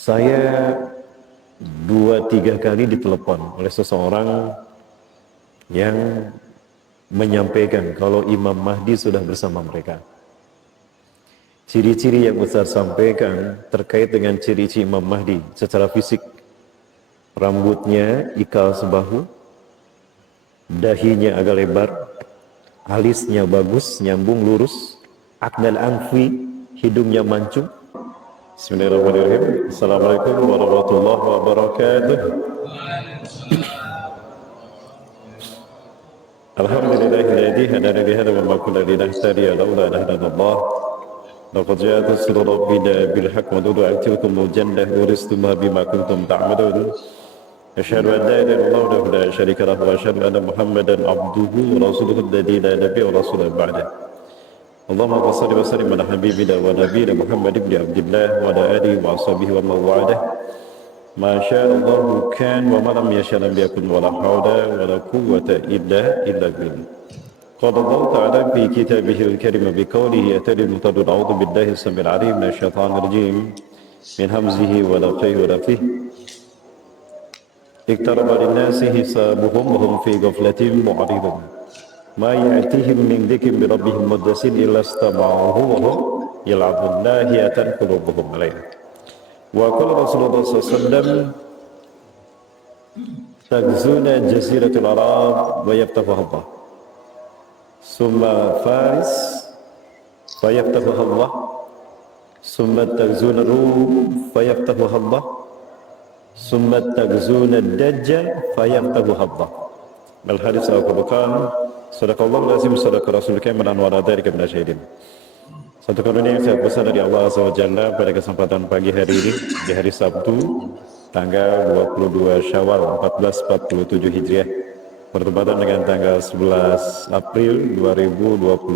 Saya 2-3 kali ditelepon oleh seseorang yang menyampaikan kalau Imam Mahdi sudah bersama mereka. Ciri-ciri yang Ustaz sampaikan terkait dengan ciri-ciri Imam Mahdi secara fisik. Rambutnya ikal sebahu, dahinya agak lebar, alisnya bagus, nyambung lurus, aknal anfi, hidungnya mancung. Bismillahirrahmanirrahim. Assalamualaikum warahmatullahi wabarakatuh. Alhamdulillahilladzi hadana li hadza wa ma kunna linahtadiya laula an hadana Allah. Laqad ja'at rusulu rabbina bil haqqi wa du'atukum mujannah uristuma bima kuntum ta'malun. Asyhadu an la ilaha illallah wahdahu la syarika lahu wa asyhadu anna Muhammadan abduhu wa rasuluhu alladzi la nabiyya rasulan ba'dahu. Allahumma shalli wa sallim ala habibina wa nabiyina Muhammad ibn Abdullah wa ala alihi wa ashabihi wa man walah. Ma syaa Allah kan wa ma lam yasha lam yakun wa la hawla wa la quwwata illa billah. Qala Allah ta'ala fi kitabihil karim bi qawlihi atadil mutadun a'udzu billahi samil alim minasy syaithanir rajim min hamzihi wa nafthihi wa nafthihi. Iqtaraba lin-nasi hisabuhum wa hum fi ghaflatin mu'ridun. Ma ya'tihim min dzikrin min rabbihim muhdatsin illa istama'uhu wa hum yal'abun lahiyatan qulubuhum 'alaihi. Wa qala Rasulullah sallallahu alaihi wasallam tagzuna jaziratul Arab wa yaftahu Allah. Summa Faris fa yaftahu Allah. Summa tagzuna Rum fa yaftahu Allah. Summa tagzuna Dajjal fa yaftahu Allah. Al hadis al-Qur'an. Sadaqallahu lazim sadaqa rasul karim wa ala dzalika minasyahidin. Satu karunia yang saya pesan dari Allah Azza wa Jalla pada kesempatan pagi hari ini di hari Sabtu tanggal 22 Syawal 1447 Hijriah bertepatan dengan tanggal 11 April 2026.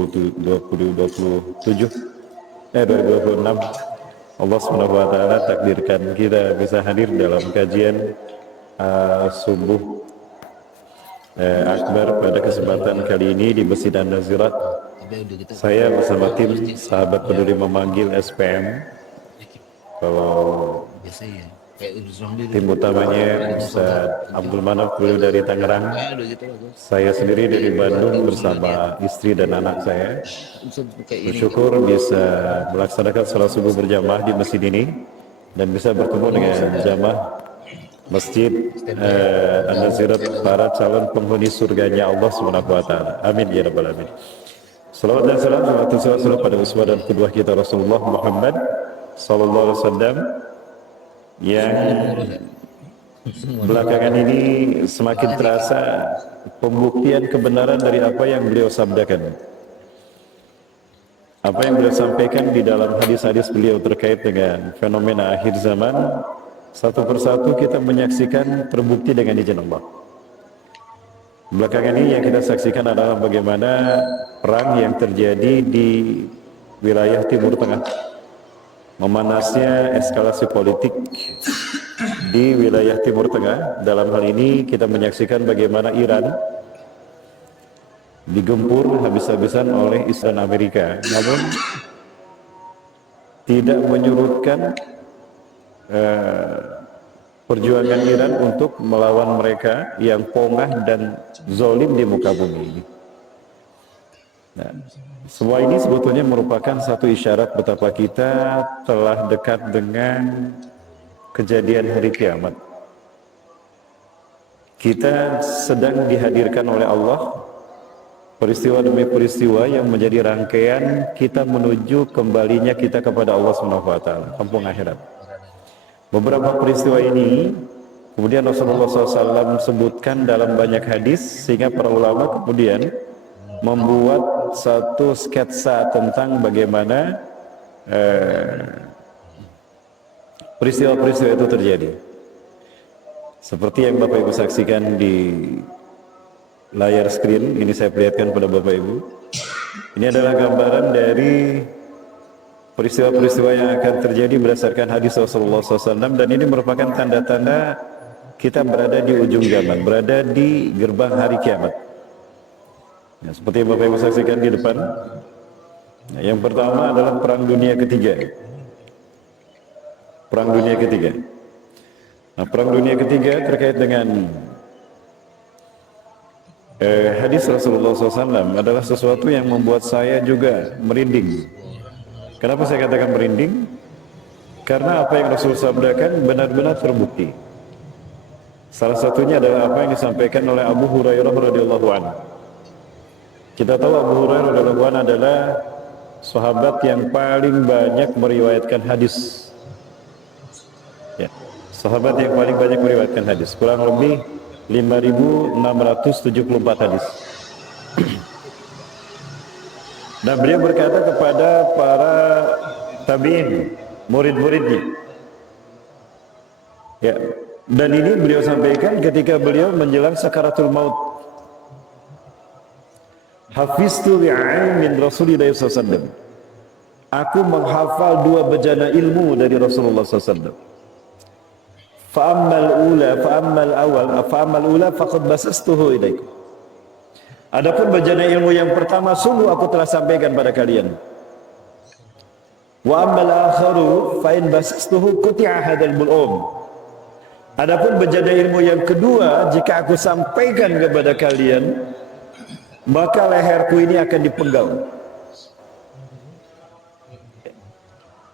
Allah Subhanahu wa taala takdirkan kita bisa hadir dalam kajian subuh akbar pada kesempatan kali ini di Masjid An-Nazirat. Saya bersama tim sahabat peduli memanggil SPM. Kalau tim utamanya Ustaz Abdul Manaf beliau dari Tangerang, saya sendiri dari Bandung bersama istri dan anak saya. Bersyukur bisa melaksanakan salat subuh berjamaah di masjid ini dan bisa bertemu dengan jamaah Masjid An-Nazirat, para calon penghuni surganya Allah Subhanahu wa taala. Amin ya rabbal alamin. Salawat dan salam pada uswah dan qudwah kita Rasulullah Muhammad sallallahu alaihi wasallam yang belakangan ini semakin terasa pembuktian kebenaran dari apa yang beliau sabdakan. Apa yang beliau sampaikan di dalam hadis-hadis beliau terkait dengan fenomena akhir zaman, satu persatu kita menyaksikan terbukti dengan izin Allah. Belakangan ini yang kita saksikan adalah bagaimana perang yang terjadi di wilayah Timur Tengah, memanasnya eskalasi politik di wilayah Timur Tengah. Dalam hal ini kita menyaksikan bagaimana Iran digempur habis-habisan oleh Israel dan Amerika, namun tidak menyurutkan perjuangan Iran untuk melawan mereka yang pongah dan zolim di muka bumi ini. Nah, semua ini sebetulnya merupakan satu isyarat betapa kita telah dekat dengan kejadian hari kiamat. Kita sedang dihadirkan oleh Allah peristiwa demi peristiwa yang menjadi rangkaian kita menuju kembalinya kita kepada Allah Subhanahu wa taala, kampung akhirat. Beberapa peristiwa ini kemudian Rasulullah SAW sebutkan dalam banyak hadis, sehingga para ulama kemudian membuat satu sketsa tentang bagaimana peristiwa-peristiwa itu terjadi. Seperti yang Bapak Ibu saksikan di layar screen, ini saya perlihatkan kepada Bapak Ibu. Ini adalah gambaran dari peristiwa-peristiwa yang akan terjadi berdasarkan hadis Rasulullah SAW, dan ini merupakan tanda-tanda kita berada di ujung zaman, berada di gerbang hari kiamat. Ya, seperti yang Bapak Ibu saksikan di depan, yang pertama adalah Perang Dunia Ketiga. Perang Dunia Ketiga. Nah, Perang Dunia Ketiga terkait dengan hadis Rasulullah SAW adalah sesuatu yang membuat saya juga merinding. Kenapa saya katakan merinding? Karena apa yang Rasul sabdakan benar-benar terbukti. Salah satunya adalah apa yang disampaikan oleh Abu Hurairah radhiyallahu anhu. Kita tahu Abu Hurairah radhiyallahu anhu adalah sahabat yang paling banyak meriwayatkan hadis. Ya, sahabat yang paling banyak meriwayatkan hadis, kurang lebih 5.674 hadis. Dan beliau berkata kepada para tabi'in, murid-muridnya. Ya, dan ini beliau sampaikan ketika beliau menjelang sakaratul maut. Hafiztu bi'ain min Rasulillah SAW. Aku menghafal 2 bejana ilmu dari Rasulullah SAW. Fa'ammal ula faqad basastuhu ilaikum. Adapun bejana ilmu yang pertama sungguh aku telah sampaikan pada kalian. Wa ammal akharu fa in basastuhu quti'a hadzal bul'um. Adapun bejana ilmu yang kedua, jika aku sampaikan kepada kalian, maka leherku ini akan dipenggal.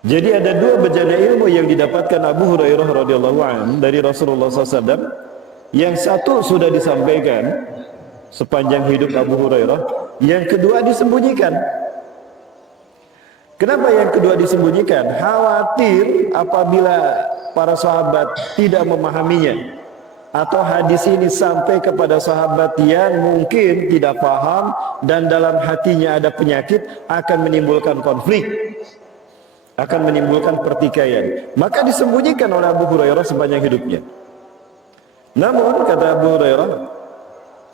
Jadi ada 2 bejana ilmu yang didapatkan Abu Hurairah radhiyallahu anhu dari Rasulullah SAW. Yang satu sudah disampaikan sepanjang hidup Abu Hurairah, yang kedua disembunyikan. Kenapa yang kedua disembunyikan? Khawatir apabila para sahabat tidak memahaminya, atau hadis ini sampai kepada sahabat yang mungkin tidak paham dan dalam hatinya ada penyakit, akan menimbulkan konflik, akan menimbulkan pertikaian. Maka disembunyikan oleh Abu Hurairah sepanjang hidupnya. Namun kata Abu Hurairah,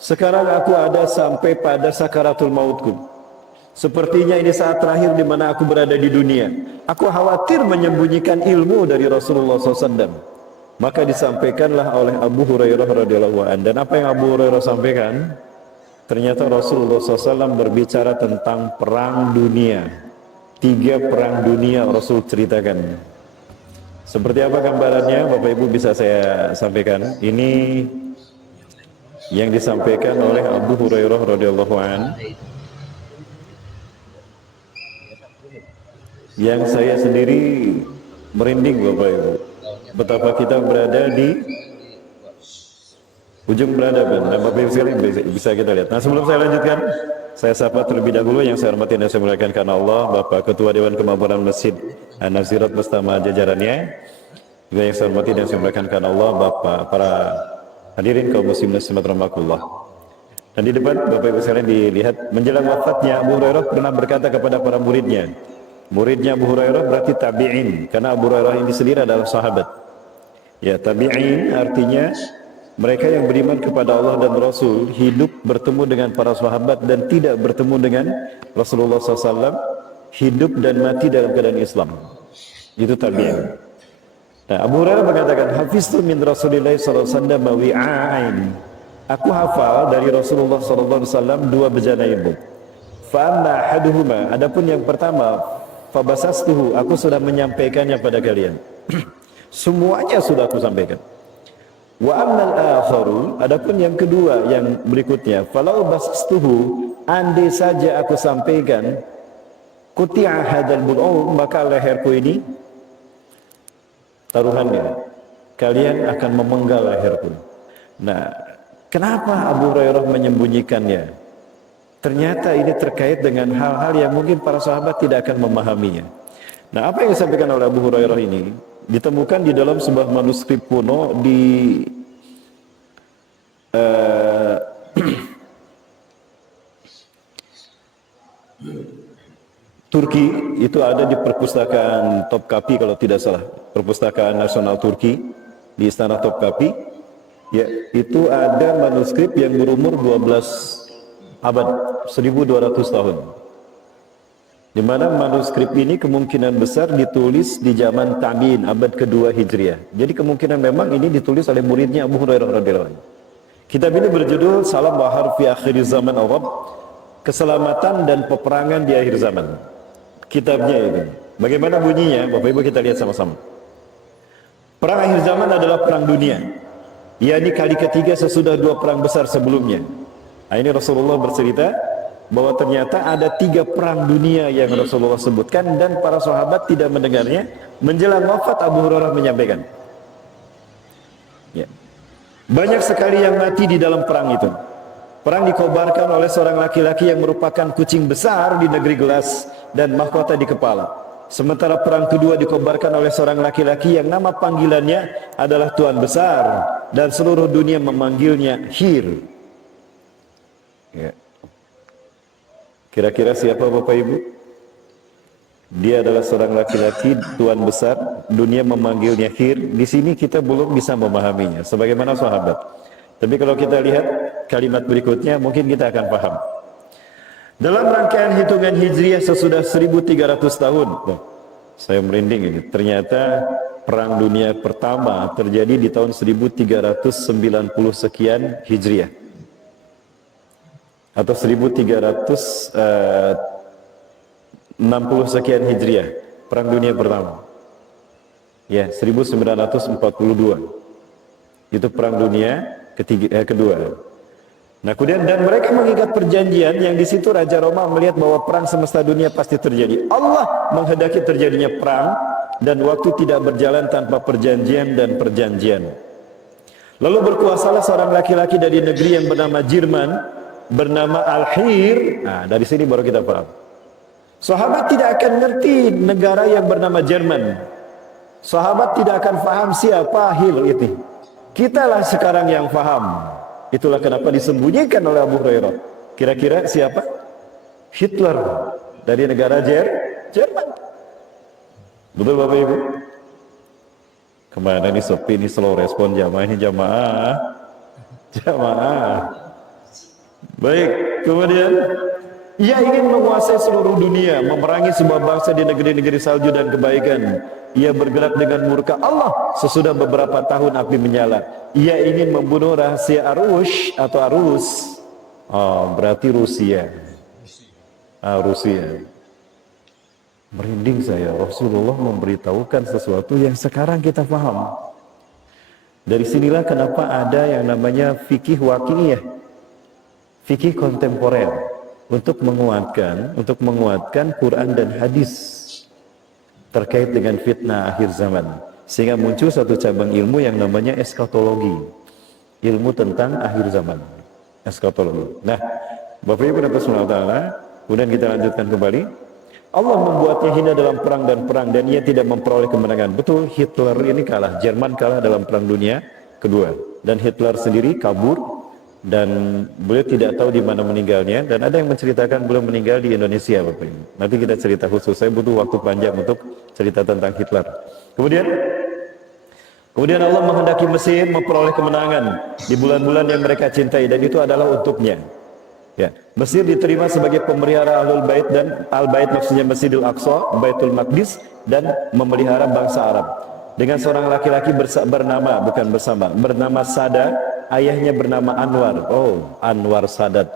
sekarang aku ada sampai pada sakaratul mautku. Sepertinya ini saat terakhir di mana aku berada di dunia. Aku khawatir menyembunyikan ilmu dari Rasulullah SAW. Maka disampaikanlah oleh Abu Hurairah radhiyallahu anhu. Dan apa yang Abu Hurairah sampaikan? Ternyata Rasulullah SAW berbicara tentang perang dunia. 3 perang dunia Rasul ceritakan. Seperti apa gambarannya? Bapak Ibu bisa saya sampaikan. Ini yang disampaikan oleh Abu Hurairah radhiyallahu anhu. Yang saya sendiri merinding Bapak Ibu. Betapa kita berada di ujung peradaban. Dan Bapak Ibu sekalian bisa kita lihat. Nah, sebelum saya lanjutkan, saya sapa terlebih dahulu yang saya hormati dan saya muliakan karena Allah, Bapak Ketua Dewan Kemakmuran Masjid An-Nazirat bersama jajarannya. Juga yang saya hormati dan saya muliakan karena Allah, Bapak para hadirin kaum muslimin muslimat rahimakumullah. Dan di depan Bapak Ibu sekalian dilihat, menjelang wafatnya Abu Hurairah pernah berkata kepada para muridnya. Muridnya Abu Hurairah berarti tabi'in, karena Abu Hurairah ini sendiri adalah sahabat. Ya, tabi'in artinya mereka yang beriman kepada Allah dan Rasul, hidup bertemu dengan para sahabat dan tidak bertemu dengan Rasulullah SAW, hidup dan mati dalam keadaan Islam. Itu tabi'in. Nah, Abu Hurairah mengatakan, hafiztu min Rasulillah SAW wi'ain. Aku hafal dari Rasulullah SAW 2 bejana ilmu. Fa'amma ahaduhuma, adapun yang pertama, fabasastuhu, aku sudah menyampaikannya pada kalian. Semuanya sudah aku sampaikan. Wa ammal akharu, adapun yang kedua yang berikutnya, falau basastuhu, andai saja aku sampaikan, quti'a hadzal bul'um, maka leherku ini taruhannya, kalian akan memenggal leherku. Nah, kenapa Abu Hurairah menyembunyikannya? Ternyata ini terkait dengan hal-hal yang mungkin para sahabat tidak akan memahaminya. Nah, apa yang disampaikan oleh Abu Hurairah ini ditemukan di dalam sebuah manuskrip kuno di Turki. Itu ada di perpustakaan Topkapi kalau tidak salah, perpustakaan nasional Turki di istana Topkapi. Ya, itu ada manuskrip yang berumur 12 abad, 1200 tahun. Di mana manuskrip ini kemungkinan besar ditulis di zaman Tabi'in, abad kedua Hijriah. Jadi kemungkinan memang ini ditulis oleh muridnya Abu Hurairah radhiyallahu anhu. Kitab ini berjudul Salam wa Harf fi Akhir Zaman Arab, Keselamatan dan Peperangan di Akhir Zaman. Kitabnya itu. Bagaimana bunyinya? Bapak Ibu kita lihat sama-sama. Perang akhir zaman adalah perang dunia. Ini kali ketiga sesudah 2 perang besar sebelumnya. Nah, ini Rasulullah bercerita bahwa ternyata ada 3 perang dunia yang Rasulullah sebutkan dan para sahabat tidak mendengarnya. Menjelang wafat Abu Hurairah menyampaikan. Ya. Banyak sekali yang mati di dalam perang itu. Perang dikobarkan oleh seorang laki-laki yang merupakan kucing besar di negeri gelas dan mahkota di kepala. Sementara perang kedua dikobarkan oleh seorang laki-laki yang nama panggilannya adalah Tuan Besar dan seluruh dunia memanggilnya Hir. Ya. Kira-kira siapa Bapak Ibu? Dia adalah seorang laki-laki Tuan Besar, dunia memanggilnya Hir. Di sini kita belum bisa memahaminya sebagaimana sahabat. Tapi kalau kita lihat kalimat berikutnya mungkin kita akan paham. Dalam rangkaian hitungan Hijriah sesudah 1300 tahun. Saya merinding ini. Ternyata perang dunia pertama terjadi di tahun 1390 sekian Hijriah. Atau 1360 sekian Hijriah. Perang dunia pertama. Ya, 1942. Itu perang dunia kedua. Nah, kemudian dan mereka mengikat perjanjian yang di situ Raja Roma melihat bahwa perang semesta dunia pasti terjadi. Allah menghendaki terjadinya perang dan waktu tidak berjalan tanpa perjanjian dan perjanjian. Lalu berkuasalah seorang laki-laki dari negeri yang bernama Jerman, bernama Al-Hir. Nah, dari sini baru kita paham. Sahabat tidak akan ngerti negara yang bernama Jerman. Sahabat tidak akan paham siapa Hir itu. Kitalah sekarang yang paham. Itulah kenapa disembunyikan oleh Abu Hurairah. Kira-kira siapa? Hitler dari negara Jerman. Betul Bapak Ibu? Kemana ini sepi, ini slow respon jamaah, ini jamaah. Baik, kemudian ia ingin menguasai seluruh dunia, memerangi sebuah bangsa di negeri-negeri salju dan kebaikan. Ia bergerak dengan murka Allah sesudah beberapa tahun api menyala. Ia ingin membunuh rahasia Arush atau Arus. Oh, berarti Rusia. Rusia. Merinding saya. Rasulullah memberitahukan sesuatu yang sekarang kita paham. Dari sinilah kenapa ada yang namanya fikih waqi'iyah, fikih kontemporer, untuk menguatkan Quran dan hadis terkait dengan fitnah akhir zaman, sehingga muncul satu cabang ilmu yang namanya eskatologi, ilmu tentang akhir zaman, eskatologi. Nah, Bapak Ibu dan Saudara, kemudian kita lanjutkan kembali. Allah membuatnya hina dalam perang dan ia tidak memperoleh kemenangan. Betul, Hitler ini kalah, Jerman kalah dalam perang dunia kedua, dan Hitler sendiri kabur dan beliau tidak tahu di mana meninggalnya, dan ada yang menceritakan beliau meninggal di Indonesia Bapak Ibu. Nanti kita cerita khusus, saya butuh waktu panjang untuk cerita tentang Hitler. Kemudian Allah menghendaki Mesir memperoleh kemenangan di bulan-bulan yang mereka cintai, dan itu adalah untuknya. Ya, Mesir diterima sebagai pemelihara Ahlul Bait, dan Al-Bait maksudnya Masjidil Aqsa, Baitul Maqdis, dan memelihara bangsa Arab. Dengan seorang laki-laki bernama Sada, ayahnya bernama Anwar. Oh, Anwar Sadat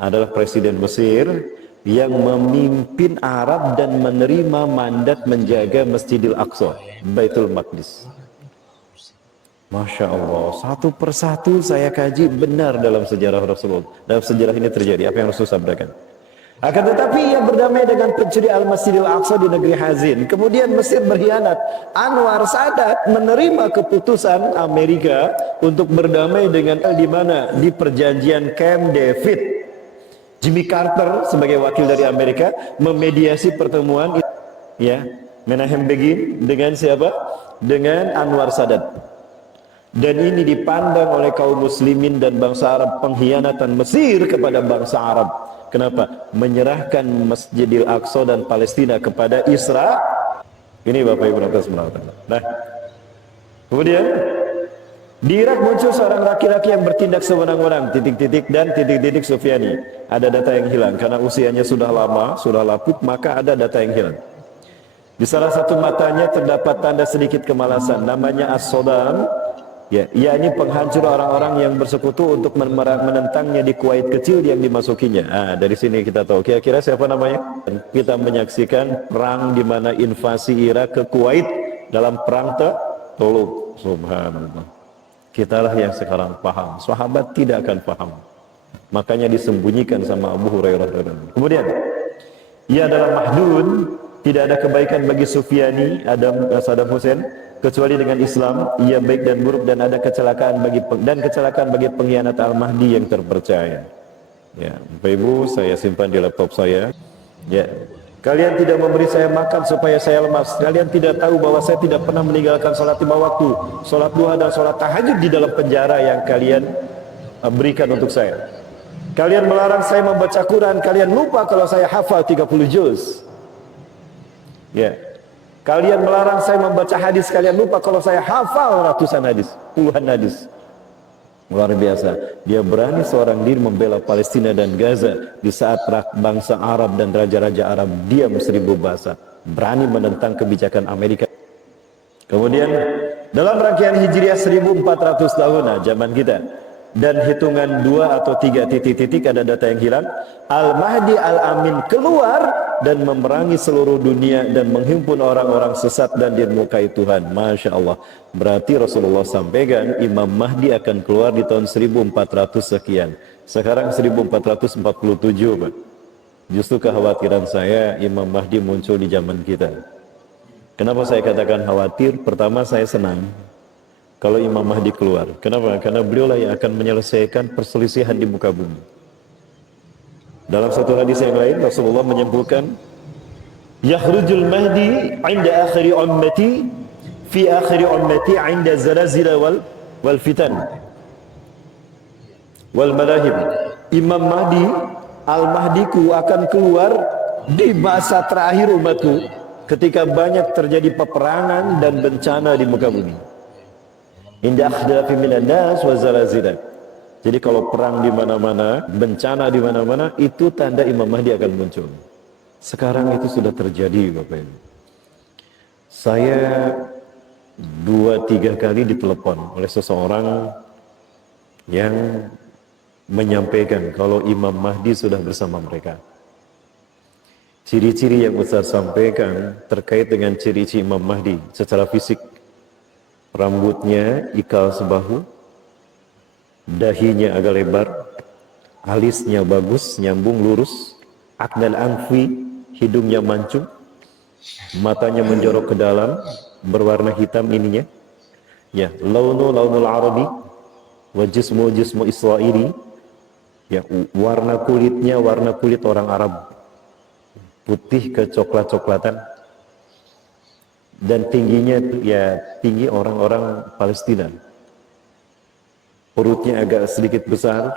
adalah presiden Mesir yang memimpin Arab dan menerima mandat menjaga Masjidil Aqsa, Baitul Maqdis. Masya Allah, satu persatu saya kaji benar dalam sejarah Rasulullah. Dalam sejarah ini terjadi apa yang Rasul sabdakan. Akan tetapi ia berdamai dengan pencuri Al-Masjidil Aqsa di negeri Hazin. Kemudian Mesir berkhianat. Anwar Sadat menerima keputusan Amerika untuk berdamai dengan di mana? Di perjanjian Camp David. Jimmy Carter sebagai wakil dari Amerika memediasi pertemuan, ya, Menahem Begin dengan siapa? Dengan Anwar Sadat. Dan ini dipandang oleh kaum muslimin dan bangsa Arab pengkhianatan Mesir kepada bangsa Arab. Kenapa? Menyerahkan Masjidil Aqsa dan Palestina kepada Israel. Ini Bapak Ibu atas menonton. Nah, kemudian di Irak muncul seorang laki-laki yang bertindak sewenang-wenang, titik-titik dan titik-titik Sufyani. Ada data yang hilang karena usianya sudah lama, sudah lapuk, maka ada data yang hilang. Di salah satu matanya terdapat tanda sedikit kemalasan, namanya As-Sodam. Ya, yakni penghancur orang-orang yang bersekutu untuk menentangnya di Kuwait kecil yang dimasukinya. Nah, dari sini kita tahu kira-kira siapa namanya. Kita menyaksikan perang di mana invasi Irak ke Kuwait dalam perang Tolong, subhanallah. Kitalah yang sekarang paham. Sahabat tidak akan paham. Makanya disembunyikan sama Abu Hurairah. Kemudian, ia adalah mahdud, tidak ada kebaikan bagi Sufyani, Saddam Hussein, kecuali dengan Islam. Ia baik dan buruk dan ada kecelakaan bagi pengkhianat Al-Mahdi yang terpercaya. Ya, Bapak Ibu, saya simpan di laptop saya. Ya. Kalian tidak memberi saya makan supaya saya lemas. Kalian tidak tahu bahwa saya tidak pernah meninggalkan sholat 5 waktu, sholat duha dan sholat tahajud di dalam penjara yang kalian berikan untuk saya. Kalian melarang saya membaca Quran. Kalian lupa kalau saya hafal 30 juz. Ya. Kalian melarang saya membaca hadis. Kalian lupa kalau saya hafal ratusan hadis, puluhan hadis. Luar biasa. Dia berani seorang diri membela Palestina dan Gaza di saat bangsa Arab dan raja-raja Arab diam 1000 bahasa. Berani menentang kebijakan Amerika. Kemudian dalam rangkaian Hijriah 1400 tahun zaman kita dan hitungan 2 atau 3 titik-titik, ada data yang hilang. Al-Mahdi Al-Amin keluar dan memerangi seluruh dunia dan menghimpun orang-orang sesat dan dirmukai Tuhan. Masya Allah. Berarti Rasulullah sampaikan Imam Mahdi akan keluar di tahun 1400 sekian. Sekarang 1447, Pak. Justru kekhawatiran saya Imam Mahdi muncul di zaman kita. Kenapa saya katakan khawatir? Pertama, saya senang kalau Imam Mahdi keluar. Kenapa? Karena beliaulah yang akan menyelesaikan perselisihan di muka bumi. Dalam satu hadis yang lain, Rasulullah menyebutkan, "Yakhrujul Mahdi 'inda akhiri ummati, fi akhiri ummati 'inda zalazil wal fitan wal malahib." Imam Mahdi, Al-Mahdiku akan keluar di masa terakhir umatku ketika banyak terjadi peperangan dan bencana di muka bumi. Inda akhdafi minan nas wa zalazilah. Jadi kalau perang di mana-mana, bencana di mana-mana, itu tanda Imam Mahdi akan muncul. Sekarang itu sudah terjadi, Bapak Ibu. Saya 2-3 kali ditelepon oleh seseorang yang menyampaikan kalau Imam Mahdi sudah bersama mereka. Ciri-ciri yang Ustaz sampaikan terkait dengan ciri-ciri Imam Mahdi secara fisik. Rambutnya ikal sebahu, dahinya agak lebar, alisnya bagus, nyambung lurus, aknal anfi, hidungnya mancung, matanya menjorok ke dalam, berwarna hitam ininya. Ya, launul arabi, wa jismu israili. Ya, warna kulitnya warna kulit orang Arab, putih kecoklat-coklatan. Dan tingginya ya tinggi orang-orang Palestina. Perutnya agak sedikit besar,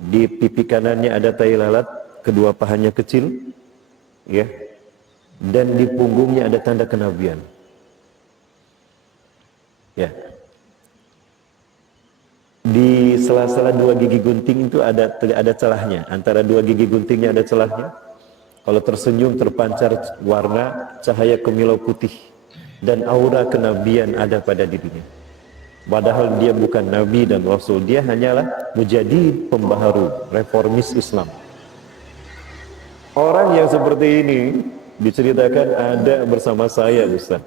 di pipi kanannya ada tai lalat, kedua pahanya kecil, ya, dan di punggungnya ada tanda kenabian. Ya, di sela-sela 2 gigi gunting itu ada celahnya, antara 2 gigi guntingnya ada celahnya. Kalau tersenyum terpancar warna cahaya kemilau putih dan aura kenabian ada pada dirinya. Padahal dia bukan nabi dan rasul, dia hanyalah mujadid, pembaharu, reformis Islam. Orang yang seperti ini diceritakan ada bersama saya, Ustaz.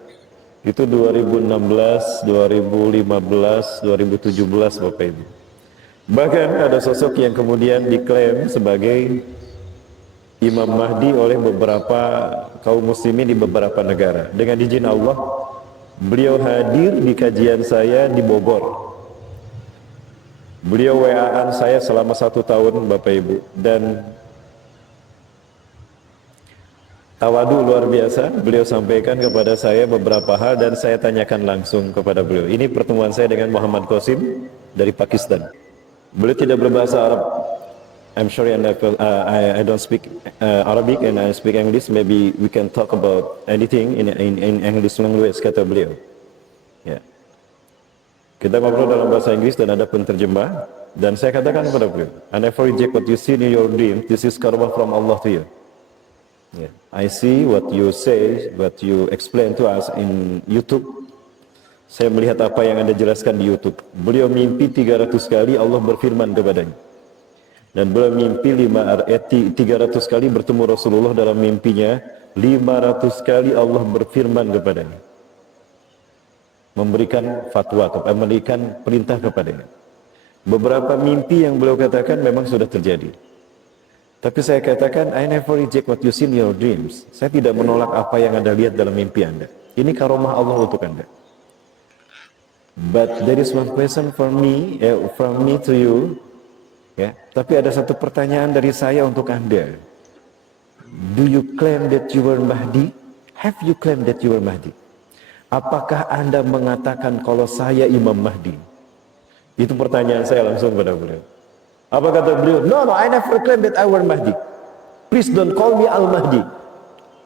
Itu 2016, 2015, 2017, Bapak Ibu. Bahkan ada sosok yang kemudian diklaim sebagai Imam Mahdi oleh beberapa kaum muslimin di beberapa negara. Dengan izin Allah, beliau hadir di kajian saya di Bogor. Beliau WA-an saya selama 1 tahun, Bapak Ibu, dan tawadu luar biasa. Beliau sampaikan kepada saya beberapa hal dan saya tanyakan langsung kepada beliau. Ini pertemuan saya dengan Muhammad Qasim dari Pakistan. Beliau tidak berbahasa Arab. I'm sorry, and I don't speak Arabic and I speak English. Maybe we can talk about anything in English language, kata beliau. Ya. Kita ngobrol dalam bahasa Inggris dan ada penterjemah. Dan saya katakan kepada beliau, I never reject what you see in your dream. This is karma from Allah to you. Yeah. I see what you say, what you explain to us in YouTube. Saya melihat apa yang Anda jelaskan di YouTube. Beliau mimpi 300 kali Allah berfirman kepadanya. Dan beliau mimpi 300 kali bertemu Rasulullah dalam mimpinya, 500 kali Allah berfirman kepadanya. memberikan fatwa atau memberikan perintah kepadanya. Beberapa mimpi yang beliau katakan memang sudah terjadi. Tapi saya katakan, I never reject what you see in your dreams. Saya tidak menolak apa yang Anda lihat dalam mimpi Anda. Ini karomah Allah untuk Anda. But there is one question from me to you. Ya, tapi ada satu pertanyaan dari saya untuk Anda. Do you claim that you were Mahdi? Have you claimed that you were Mahdi? Apakah Anda mengatakan kalau saya Imam Mahdi? Itu pertanyaan saya langsung pada beliau. Apa kata beliau? No, I never claim that I were Mahdi. Please don't call me Al-Mahdi.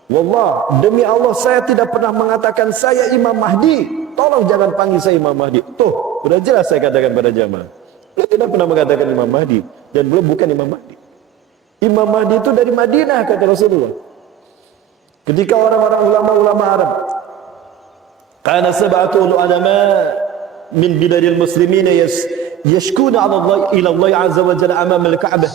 Wallah, demi Allah saya tidak pernah mengatakan saya Imam Mahdi. Tolong jangan panggil saya Imam Mahdi. Tuh, sudah jelas saya katakan pada jamaah. Beliau tidak pernah mengatakan Imam Mahdi. Dan beliau bukan Imam Mahdi. Imam Mahdi itu dari Madinah, kata Rasulullah. Ketika orang-orang ulama-ulama Arab, kana sab'atul ulama min biladil muslimin yashkuna ila Allah azza wa jalla amam al-Ka'bah.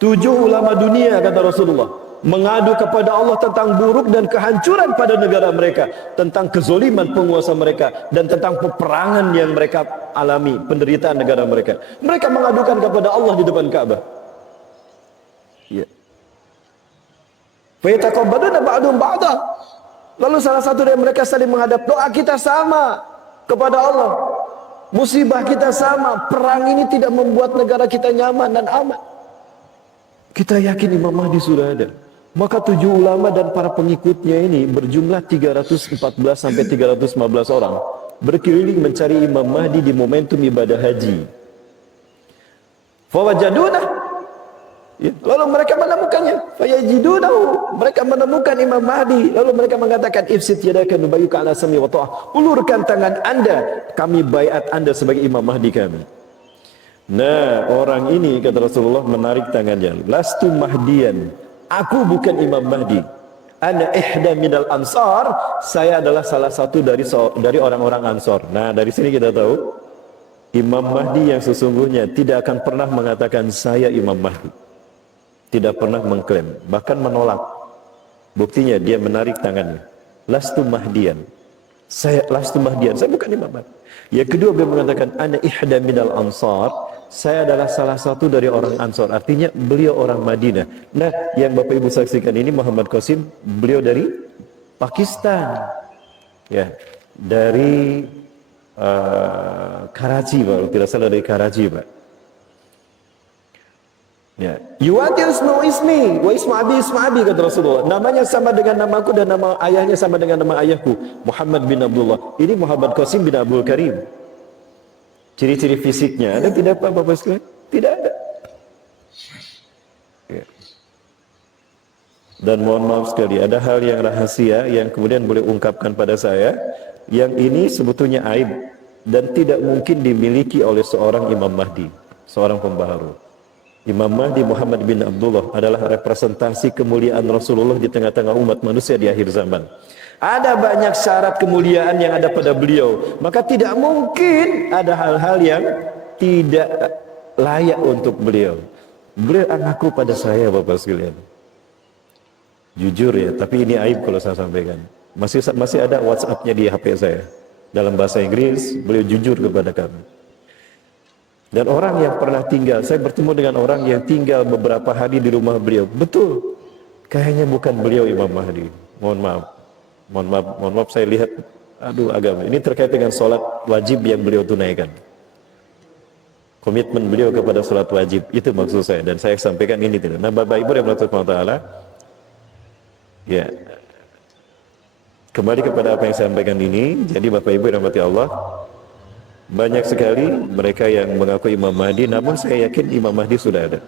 7 ulama dunia, kata Rasulullah, mengadu kepada Allah tentang buruk dan kehancuran pada negara mereka, tentang kezoliman penguasa mereka, dan tentang peperangan yang mereka alami, penderitaan negara mereka. Mereka mengadukan kepada Allah di depan Ka'bah. Ya. Fa yataqabbaluna ba'dhum ba'dha. Lalu salah satu dari mereka saling menghadap, doa kita sama kepada Allah, musibah kita sama, perang ini tidak membuat negara kita nyaman dan aman. Kita yakin Imam Mahdi sudah ada. Maka 7 ulama dan para pengikutnya ini berjumlah 314 sampai 315 orang berkeliling mencari Imam Mahdi di momentum ibadah haji. Fawajaduna, ya, lalu mereka menemukannya. Fayajidunahu, mereka menemukan Imam Mahdi. Lalu mereka mengatakan, ifsit yadaka nubayyuka ala sami wa ta'ah. Ulurkan tangan Anda, kami baiat Anda sebagai Imam Mahdi kami. Nah, orang ini, kata Rasulullah, menarik tangannya. Lastu Mahdian, aku bukan Imam Mahdi. Ana ihda minal ansar, saya adalah salah satu dari orang-orang Ansor. Nah, dari sini kita tahu Imam Mahdi yang sesungguhnya tidak akan pernah mengatakan saya Imam Mahdi. Tidak pernah mengklaim, bahkan menolak. Buktinya dia menarik tangannya. Lastu Mahdian. Saya bukan Imam Mahdi. Yang kedua beliau mengatakan ana ihda minal ansar, saya adalah salah satu dari orang Ansor. Artinya beliau orang Madinah. Nah, yang Bapak Ibu saksikan ini Muhammad Qasim, beliau dari Pakistan. Ya, dari Karachi, Pak. Tidak salah dari Karachi, Pak. Ya. You want to know ismi, wa isma abi, kata Rasulullah. Namanya sama dengan namaku dan nama ayahnya sama dengan nama ayahku, Muhammad bin Abdullah. Ini Muhammad Qasim bin Abdul Karim. Ciri-ciri fisiknya ada tidak, Pak Bapak sekalian? Tidak ada. Ya. Dan mohon maaf sekali, ada hal yang rahasia yang kemudian boleh ungkapkan pada saya, yang ini sebetulnya aib dan tidak mungkin dimiliki oleh seorang Imam Mahdi, seorang pembaharu. Imam Mahdi Muhammad bin Abdullah adalah representasi kemuliaan Rasulullah di tengah-tengah umat manusia di akhir zaman. Ada banyak syarat kemuliaan yang ada pada beliau, maka tidak mungkin ada hal-hal yang tidak layak untuk beliau. Beliau mengaku pada saya, Bapak sekalian. Jujur ya, tapi ini aib kalau saya sampaikan. Masih ada WhatsApp-nya di HP saya. Dalam bahasa Inggris, beliau jujur kepada kami. Dan orang yang pernah tinggal, saya bertemu dengan orang yang tinggal beberapa hari di rumah beliau. Betul, kayaknya bukan beliau Imam Mahdi. Mohon maaf, saya lihat, aduh agama. Ini terkait dengan sholat wajib yang beliau tunaikan. Komitmen beliau kepada sholat wajib, itu maksud saya. Dan saya sampaikan ini tidak. Nah, Bapak Ibu yang Allah, ya, kembali kepada apa yang saya sampaikan ini. Jadi Bapak Ibu yang Allah, banyak sekali mereka yang mengaku Imam Mahdi, namun saya yakin Imam Mahdi sudah ada.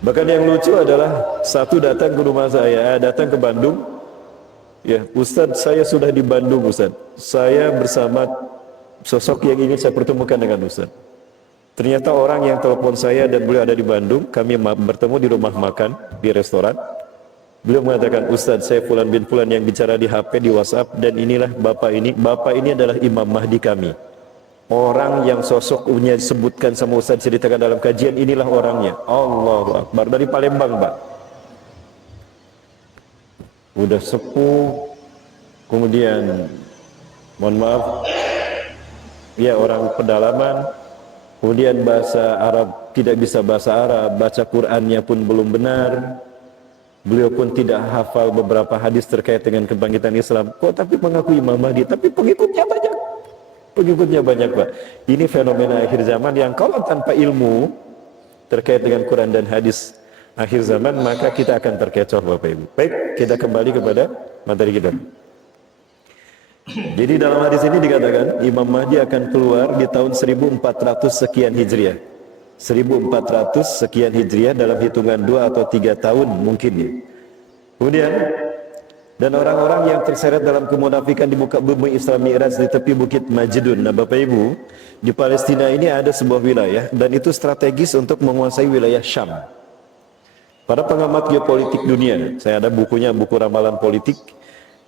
Bahkan yang lucu adalah satu datang ke rumah saya, datang ke Bandung. Ya, Ustadz, saya sudah di Bandung, Ustadz. Saya bersama sosok yang ingin saya pertemukan dengan Ustadz. Ternyata orang yang telepon saya dan beliau ada di Bandung, kami bertemu di rumah makan, di restoran. Beliau mengatakan, Ustadz, saya Fulan bin Fulan yang bicara di HP, di WhatsApp, dan inilah Bapak ini adalah Imam Mahdi kami. Orang yang sosoknya disebutkan sama Ustaz ceritakan dalam kajian, inilah orangnya. Allahu Akbar. Dari Palembang, Pak. Udah sepuh. Kemudian, mohon maaf, ya orang pedalaman, kemudian bahasa Arab tidak bisa bahasa Arab, baca Qur'annya pun belum benar. Beliau pun tidak hafal beberapa hadis terkait dengan kebangkitan Islam. Kok tapi mengaku Imam Mahdi, tapi pengikutnya banyak. Pengikutnya banyak, Pak. Ini fenomena akhir zaman yang kalau tanpa ilmu terkait dengan Quran dan hadis akhir zaman, maka kita akan terkecoh, Bapak Ibu. Baik, kita kembali kepada materi kita. Jadi dalam hadis ini dikatakan Imam Mahdi akan keluar di tahun 1400 sekian Hijriah. 1400 sekian Hijriah dalam hitungan 2 atau 3 tahun mungkin ya. Kemudian dan orang-orang yang terseret dalam kemunafikan di muka bumi Islam Mi'raj di tepi bukit Majdun. Nah, Bapak Ibu, di Palestina ini ada sebuah wilayah dan itu strategis untuk menguasai wilayah Syam. Para pengamat geopolitik dunia, saya ada bukunya, buku ramalan politik,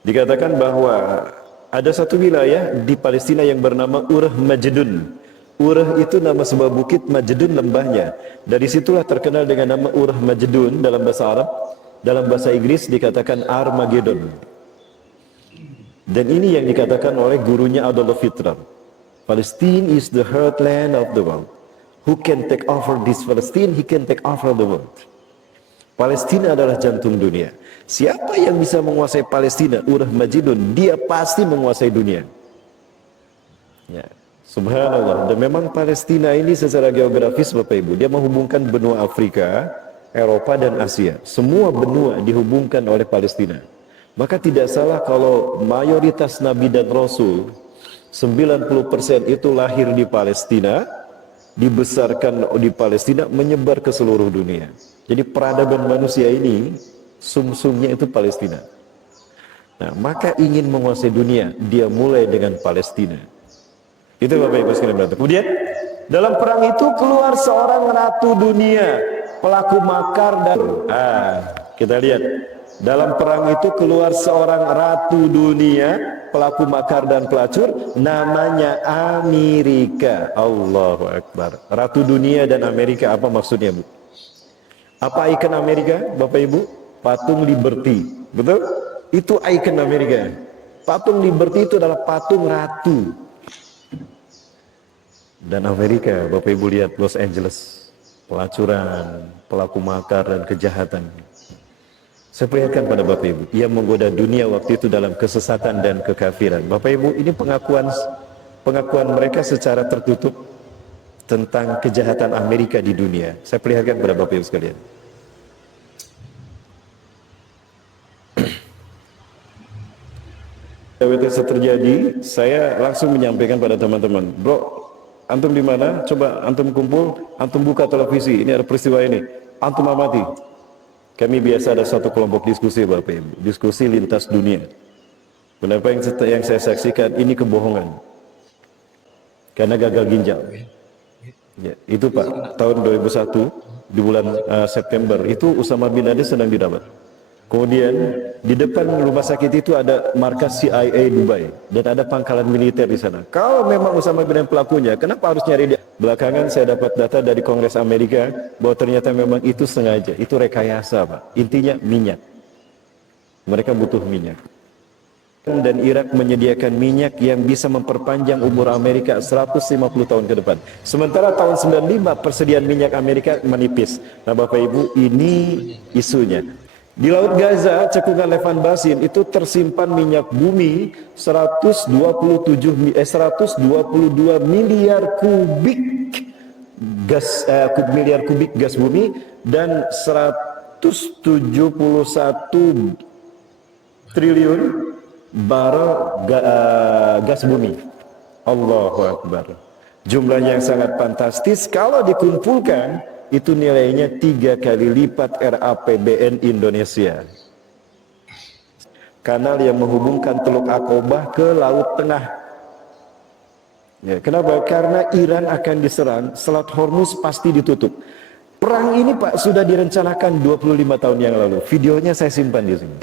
dikatakan bahwa ada satu wilayah di Palestina yang bernama Urh Majdun. Urh itu nama sebuah bukit, Majdun lembahnya. Dari situlah terkenal dengan nama Urh Majdun dalam bahasa Arab. Dalam bahasa Inggris dikatakan Armageddon. Dan ini yang dikatakan oleh gurunya Adolf Hitler. Palestine is the heartland of the world. Who can take over this Palestine? He can take over the world. Palestina adalah jantung dunia. Siapa yang bisa menguasai Palestina, Urh Majdun, dia pasti menguasai dunia. Ya, subhanallah. Dan memang Palestina ini secara geografis, Bapak Ibu, dia menghubungkan benua Afrika, Eropa dan Asia. Semua benua dihubungkan oleh Palestina. Maka tidak salah kalau mayoritas Nabi dan Rasul 90% itu lahir di Palestina, dibesarkan di Palestina, menyebar ke seluruh dunia. Jadi peradaban manusia ini sumsumnya itu Palestina. Nah, maka ingin menguasai dunia, dia mulai dengan Palestina. Itu Bapak Ibu sekalian. Kemudian dalam perang itu keluar seorang ratu dunia, pelaku makar dan kita lihat dalam perang itu keluar seorang ratu dunia, pelaku makar dan pelacur, namanya Amerika. Allahu Akbar. Ratu dunia dan Amerika, apa maksudnya, Bu? Apa ikon Amerika, Bapak Ibu? Patung Liberty, betul? Itu ikon Amerika. Patung Liberty itu adalah patung ratu. Dan Amerika, Bapak Ibu lihat Los Angeles, pelacuran, pelaku makar dan kejahatan. Saya perlihatkan pada Bapak Ibu, ia menggoda dunia waktu itu dalam kesesatan dan kekafiran. Bapak Ibu, ini pengakuan mereka secara tertutup tentang kejahatan Amerika di dunia. Saya perlihatkan kepada Bapak Ibu sekalian. Ketika itu terjadi, saya langsung menyampaikan pada teman-teman, bro, antum di mana? Coba antum kumpul, antum buka televisi. Ini ada peristiwa ini. Antum amati. Kami biasa ada satu kelompok diskusi, Bapak Ibu, diskusi lintas dunia. Kenapa yang saya saksikan ini kebohongan? Karena gagal ginjal. Ya, itu Pak, tahun 2001 di bulan September itu Usama bin Laden sedang dirawat. Kemudian di depan rumah sakit itu ada markas CIA Dubai dan ada pangkalan militer di sana. Kalau memang Usama bin Laden pelakunya, kenapa harus nyari dia? Belakangan saya dapat data dari Kongres Amerika bahwa ternyata memang itu sengaja, itu rekayasa, Pak. Intinya minyak. Mereka butuh minyak. Dan Irak menyediakan minyak yang bisa memperpanjang umur Amerika 150 tahun ke depan. Sementara tahun 95 persediaan minyak Amerika menipis. Nah, Bapak Ibu, ini isunya. Di Laut Gaza, cekungan Levan Basin itu tersimpan minyak bumi 122 miliar kubik gas bumi dan 171 triliun barel gas bumi. Allahu Akbar. Jumlahnya yang sangat fantastis. Kalau dikumpulkan itu nilainya 3 kali lipat RAPBN Indonesia. Kanal yang menghubungkan Teluk Aqobah ke Laut Tengah. Ya, kenapa? Karena Iran akan diserang, Selat Hormuz pasti ditutup. Perang ini Pak sudah direncanakan 25 tahun yang lalu. Videonya saya simpan di sini.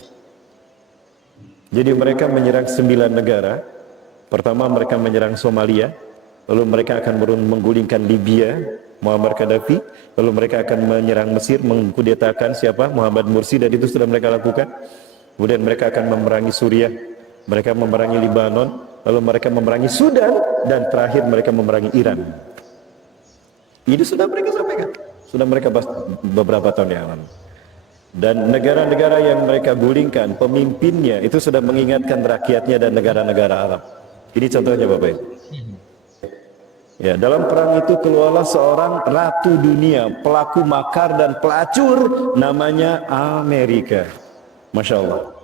Jadi mereka menyerang 9 negara. Pertama mereka menyerang Somalia, lalu mereka akan menggulingkan Libya, Muammar Gaddafi, lalu mereka akan menyerang Mesir, mengkudetakan siapa? Muhammad Mursi, dan itu sudah mereka lakukan. Kemudian mereka akan memerangi Suriah, mereka memerangi Libanon, lalu mereka memerangi Sudan, dan terakhir mereka memerangi Iran. Ini sudah mereka sampaikan, sudah mereka bahas beberapa tahun yang lalu. Dan negara-negara yang mereka gulingkan, pemimpinnya itu sudah mengingatkan rakyatnya dan negara-negara Arab. Ini contohnya Bapak Ibu. Ya, dalam perang itu keluarlah seorang ratu dunia, pelaku makar dan pelacur, namanya Amerika. Masya Allah.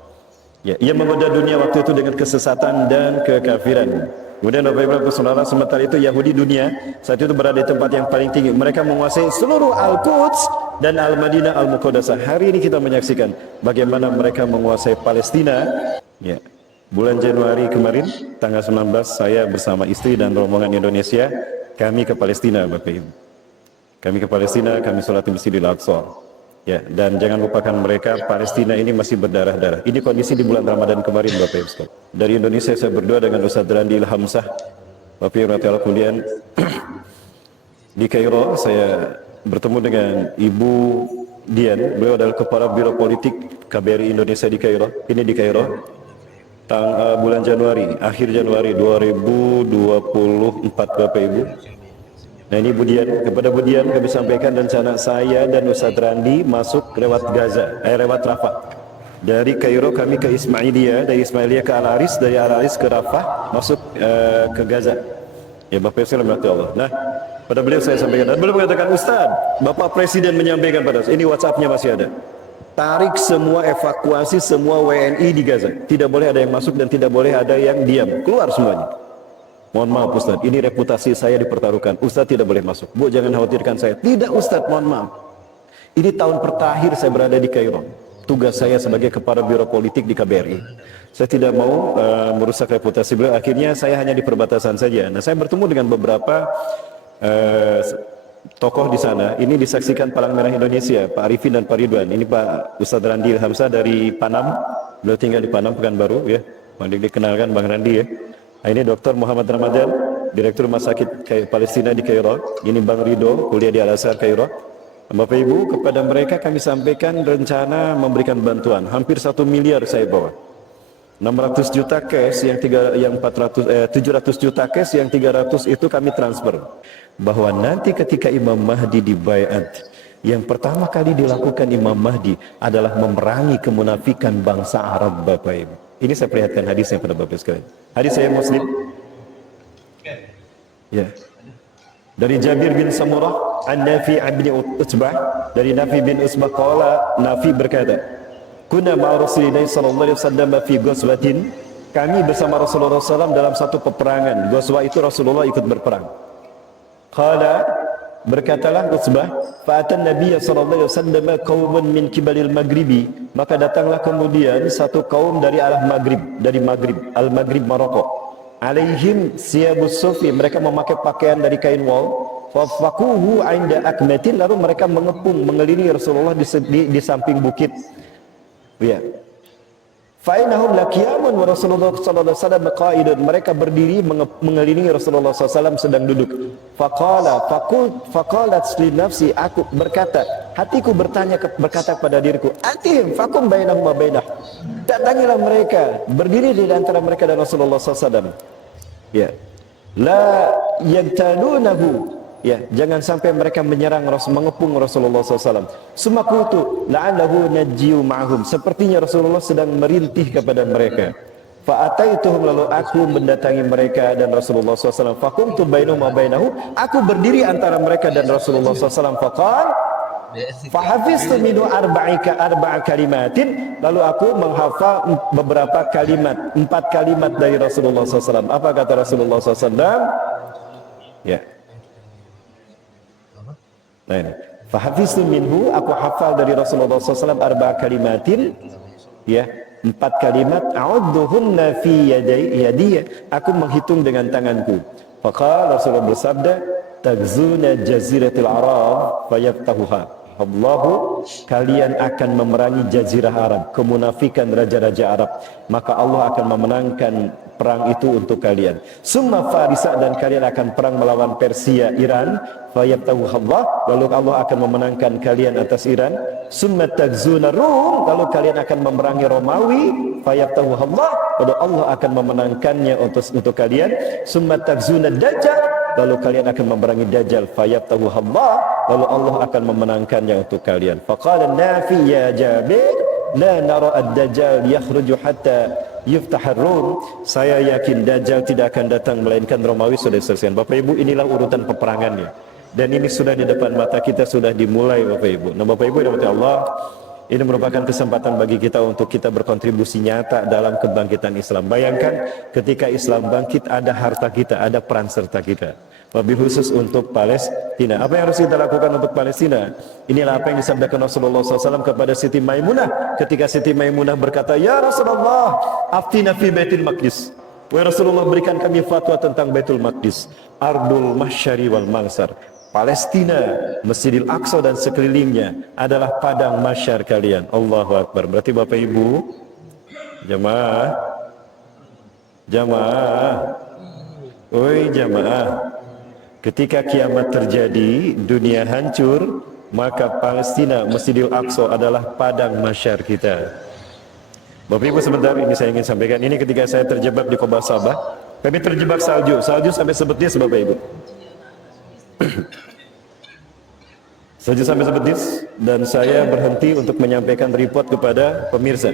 Ya, ia menggoda dunia waktu itu dengan kesesatan dan kekafiran. Kemudian Bapak Ibu Saudara, sementara itu Yahudi dunia saat itu berada di tempat yang paling tinggi. Mereka menguasai seluruh Al-Quds dan Al-Madinah Al-Muqaddasah. Hari ini kita menyaksikan bagaimana mereka menguasai Palestina. Ya, bulan Januari kemarin, tanggal 19, saya bersama istri dan rombongan Indonesia, kami ke Palestina Bapak Ibu. Kami ke Palestina, kami sholat di Masjidil Aqsa. Ya, dan jangan lupakan mereka, Palestina ini masih berdarah-darah. Ini kondisi di bulan Ramadan kemarin Bapak Ibu. Dari Indonesia saya berdua dengan Ustaz Randi Ilhamsah, Bapak Ibu Ratial Kulian. Di Kairo saya bertemu dengan Ibu Dian, beliau adalah Kepala Biro Politik KBRI Indonesia di Kairo. Ini di Kairo, bulan Januari, akhir Januari 2024 Bapak Ibu. Nah ini Bu Dian, kepada Bu Dian kami sampaikan rencana saya dan Ustaz Randi masuk lewat Gaza, lewat Rafah. Dari Kairo kami ke Ismailiyah, dari Ismailiyah ke Al-Aris, dari Al-Aris ke Rafah, masuk ke Gaza. Ya Bapak Ibu Allah. Nah, pada beliau saya sampaikan, dan beliau mengatakan, Ustaz, Bapak Presiden menyampaikan pada saya, ini WhatsApp-nya masih ada. Tarik semua evakuasi semua WNI di Gaza. Tidak boleh ada yang masuk dan tidak boleh ada yang diam. Keluar semuanya. Mohon maaf Ustaz, ini reputasi saya dipertaruhkan. Ustaz tidak boleh masuk. Bu, jangan khawatirkan saya. Tidak Ustaz, mohon maaf. Ini tahun terakhir saya berada di Kairo. Tugas saya sebagai Kepala Biro Politik di KBRI. Saya tidak mau merusak reputasi beliau. Akhirnya saya hanya di perbatasan saja. Nah, saya bertemu dengan beberapa tokoh di sana. Ini disaksikan Palang Merah Indonesia, Pak Arifin dan Pak Ridwan. Ini Pak Ustaz Randi Ilhamsah dari Panam. Beliau tinggal di Panam, Pekanbaru ya. Bang dikenalkan Bang Randi ya. Nah, ini Dr. Muhammad Ramadan, Direktur Rumah Sakit Palestina di Kairo. Ini Bang Rido, kuliah di Al-Azhar Kairo. Bapak Ibu, kepada mereka kami sampaikan rencana memberikan bantuan. Hampir 1 miliar saya bawa. 600 juta cash, yang 700 juta cash, yang 300 itu kami transfer. Bahwa nanti ketika Imam Mahdi dibaiat, yang pertama kali dilakukan Imam Mahdi adalah memerangi kemunafikan bangsa Arab Bapak Ibu. Ini saya perlihatkan hadisnya pada Bapak sekalian. Hadis saya Muslim. Ya. Dari Jabir bin Samurah, An-Nafi' bin Utbah, dari Nafi bin Utbah qala, Nafi berkata, "Kunna ma'a Rasulillah sallallahu alaihi wasallam fi ghazwatin." Kami bersama Rasulullah SAW dalam satu peperangan. Ghazwah itu Rasulullah ikut berperang. Qala, berkatalah Utsbah, fa'atan Nabiy sallallahu alaihi wasallam qaumun min kibalil maghribi, maka datanglah kemudian satu kaum dari arah Maghrib, dari Maghrib, Al-Maghrib Maroko. Alaihim siyabus sufi, mereka memakai pakaian dari kain wol. Fafaquhu 'inda akmatin, lalu mereka mengepung mengelilingi Rasulullah di samping bukit. Ya. Fa'inahum laqiyamun wa Rasulullah sallallahu alaihi wasallam qa'idun, mereka berdiri mengelilingi Rasulullah SAW sedang duduk. Faqalat li nafsi, aku berkata, hatiku berkata kepada diriku, atihim fakum bainahum wa bainah, datangilah mereka, berdiri di antara mereka dan Rasulullah SAW. Ya, la yagtalunahu, ya, jangan sampai mereka menyerang mengepung Rasulullah SAW. Sumakutu la'allahu najjiu ma'hum, sepertinya Rasulullah sedang merintih kepada mereka. Fa'ataituhum, lalu aku mendatangi mereka dan Rasulullah SAW. Faqumtu bainahum wa bainahu, aku berdiri antara mereka dan Rasulullah SAW. Faqal fahafiztu minhu arba'a kalimatin, lalu aku menghafal beberapa kalimat, 4 kalimat dari Rasulullah SAW. Apa kata Rasulullah SAW? Ya. Nah ini, fahafiztu minhu, aku hafal dari Rasulullah SAW arba'a kalimatin, ya, 4 kalimat, a'udduhunna fi yadiyya, aku menghitung dengan tanganku. Faqala, Rasulullah bersabda, tagzuna jaziratil Arab fayaftahuha, Allahu, kalian akan memerangi jazirah Arab, kemunafikan raja-raja Arab, maka Allah akan memenangkan perang itu untuk kalian. Summa Farisa, dan kalian akan perang melawan Persia, Iran. Fayabtahu Allah, lalu Allah akan memenangkan kalian atas Iran. Summa tagzuna Rum, lalu kalian akan memerangi Romawi. fayaftahu Allah, lalu Allah akan memenangkannya untuk kalian. Summa tagzuna dajjal, lalu kalian akan memerangi dajjal, fayaftahu Allah, lalu Allah akan memenangkannya untuk kalian. Faqala Nafi ya Jabir la nara ad-dajjal yakhruju hatta yuftahar Rum. Saya yakin dajjal tidak akan datang melainkan Romawi sudah diselesaikan. Bapak Ibu, inilah urutan peperangannya. Dan ini sudah di depan mata kita, sudah dimulai Bapak Ibu. Nah Bapak Ibu yang dirahmati Allah, ini merupakan kesempatan bagi kita untuk kita berkontribusi nyata dalam kebangkitan Islam. Bayangkan ketika Islam bangkit, ada harta kita, ada peran serta kita. Lebih khusus untuk Palestina. Apa yang harus kita lakukan untuk Palestina? Inilah apa yang disabdakan Rasulullah SAW kepada Siti Maimunah. Ketika Siti Maimunah berkata, ya Rasulullah, aftina fi Baitul Maqdis. Wahai Rasulullah, berikan kami fatwa tentang Baitul Maqdis. Ardul Mahsyari wal Mangsar. Palestina, Masjidil Aqsa dan sekelilingnya adalah padang masyar kalian. Allahu Akbar. Berarti Bapak Ibu, jamaah, jamaah, ketika kiamat terjadi, dunia hancur, maka Palestina, Masjidil Aqsa adalah padang masyar kita. Bapak Ibu, sebentar, ini saya ingin sampaikan. Ini ketika saya terjebak di Qubah Sabah, kami terjebak salju sampai sebetis Bapak Ibu. Salju sampai sebetis, dan saya berhenti untuk menyampaikan report kepada pemirsa.